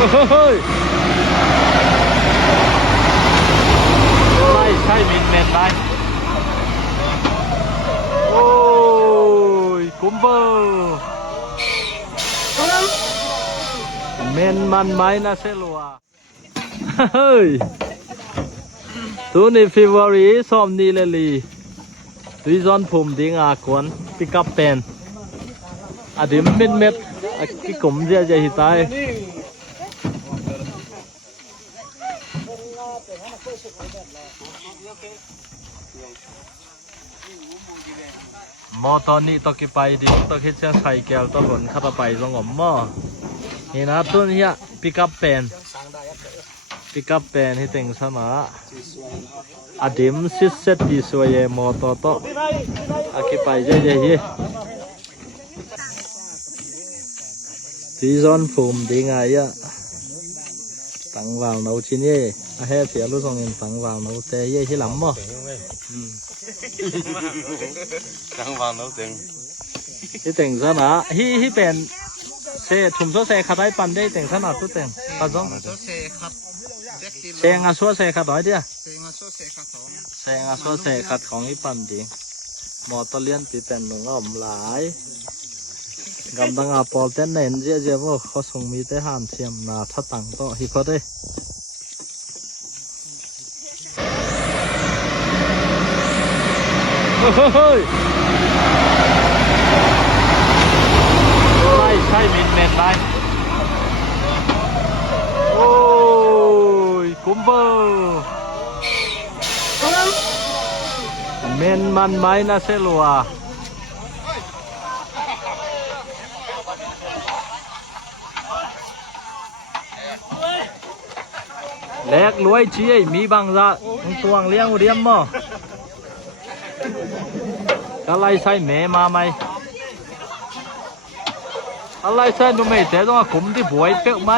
เฮ้ยไม่ใช่มินเมนได้โอ้ยกุมเบอร์เมนมันไหมนะเซลัวเฮ้ยตัวนี้ฟิวอรีซ้อมนี่เลยลีวิจอนผมดิ้งอากวนปิกับเป็นอดีมเม็ดเม็ดกี่กลมเจ้าใจหิตายมอตอนนี้ตอกิไปดิตอคิดเชียงไทยแก้วตอหล่นข้าไปสงบมอเห็นนะตัวนี้ปิกับเป็นปิกับเป็นให้เต็งสนะอดีมซิสเซตดีสวยมอตอตออากิไปเจ้าใจฮีที่ซ้อนผมดีไงตั้งวางเราชิ้นเย่ให้เสียรู้ทรงเงินตั้งวางเราเตะเย่ที่หลังมั้งตั้งวางเราเต็งที่แต่งซะนะฮิเป็นเซ่ถุ่มโซ่เซ่ขัดได้ปันได้แต่งซะนะตุ๊แต่งปันซองเซ่งาโซ่เซ่ขัดร้อยเดียวเซ่งาโซ่เซ่ขัดของฮิปันดีมอตเลียนปีเป็นหนุ่มอ่อมหลายกำลังอาปอลเต้นเน้นเจ้าว่าเขาส่งมีแต่หันเทียมนาถ้าตั้งโต๊ะฮิพอได้เฮ้ยไม่ใช่มินเมนได้โอ้ยกุมเบอร์เมนมันไหมนะเซลัวแหลกรวยชี้มีบางละตัวเลี้ยงเรียมมั้งอะไรใส่แม่มาไหมอะไรใส่หนูไม่แต่ต้องขุมที่บวยเป๊ะไหม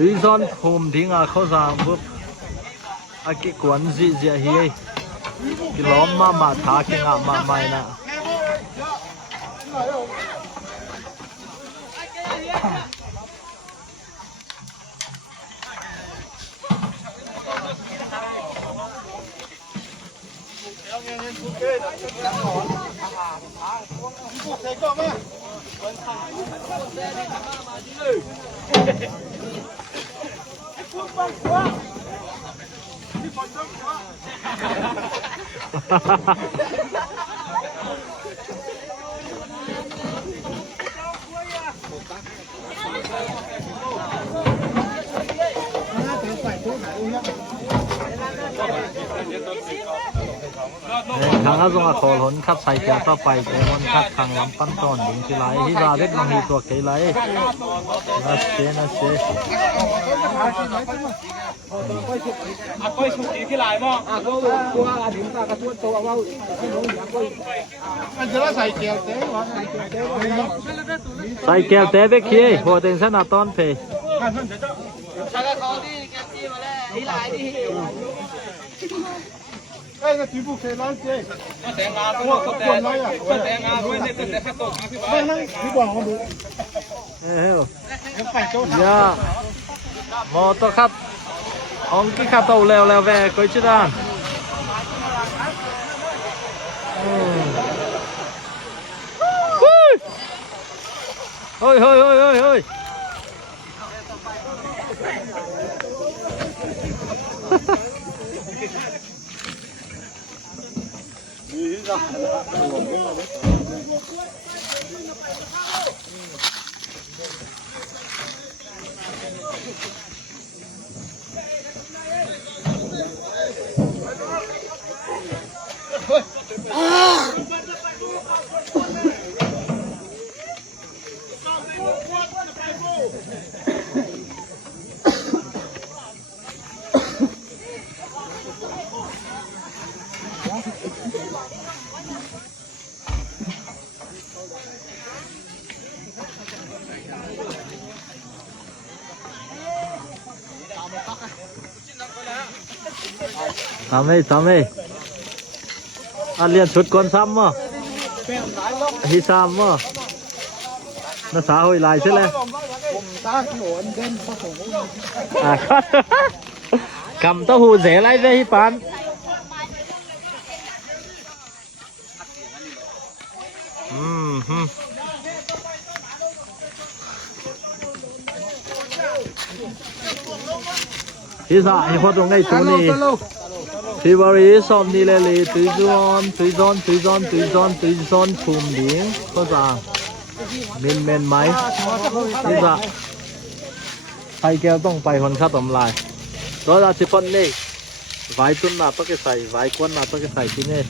รีซอนผมทิ้งเขาสั่งปุ๊บอากิกวนจีเจียเฮียกิล้อมมาถากิงมาไม่นะทางอาสงขอหนคัดใส่แก้วต่อไปเจ้ามันคัดทางลำปั้นต้นดินที่ไหลที่ราเล็กลงมีตัวเกไหลน่าเสียน่าเสียก้อยสุกี้ที่ไหลมั้งก็ตัวถึงตากระตุ้นตัวว่ามันจะใส่แก้วเต้หรอใส่แก้วเต้ไปขี้หัวเต็งสนาตอนเพย์ใส่กระเขาที่แกตีมาแล้วที่ไหลที่ไอ้ก็ที่บุกเซร้านเจ๊แต่งานพวกแต่งานไม่ได้แต่แค่ตกพี่บ้านไม่นั่งพี่บอกเขาดูย่ามอตครับองกี้ข้าโตแล้วแวก้อยชิดานเฮ้ยทำให้ à liền suốt con xăm mà hi xăm mà nó xã hội lại thế này à cầm tao hù dễ lại đây hi pan hi dạ hi hoạt động này chú này thì vào đây xong đi lên đi tùy zon chùm điếng có ra men máy hi dạ hay kêuต้องไปคนข้าต่อมลายตัวเราที่ปนนี่ไว้ตุนมาต้องใส่ไว้ก้นมาต้องใส่ที่นี่